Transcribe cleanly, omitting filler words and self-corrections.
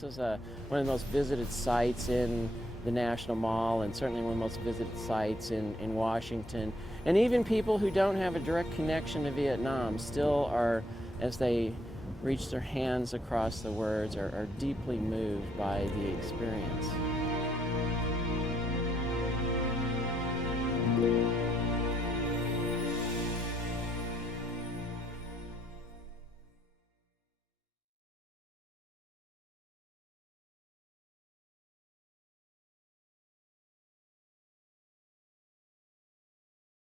This is one of the most visited sites in the National Mall, and certainly one of the most visited sites in Washington. And even people who don't have a direct connection to Vietnam still are, as they reach their hands across the words, are deeply moved by the experience.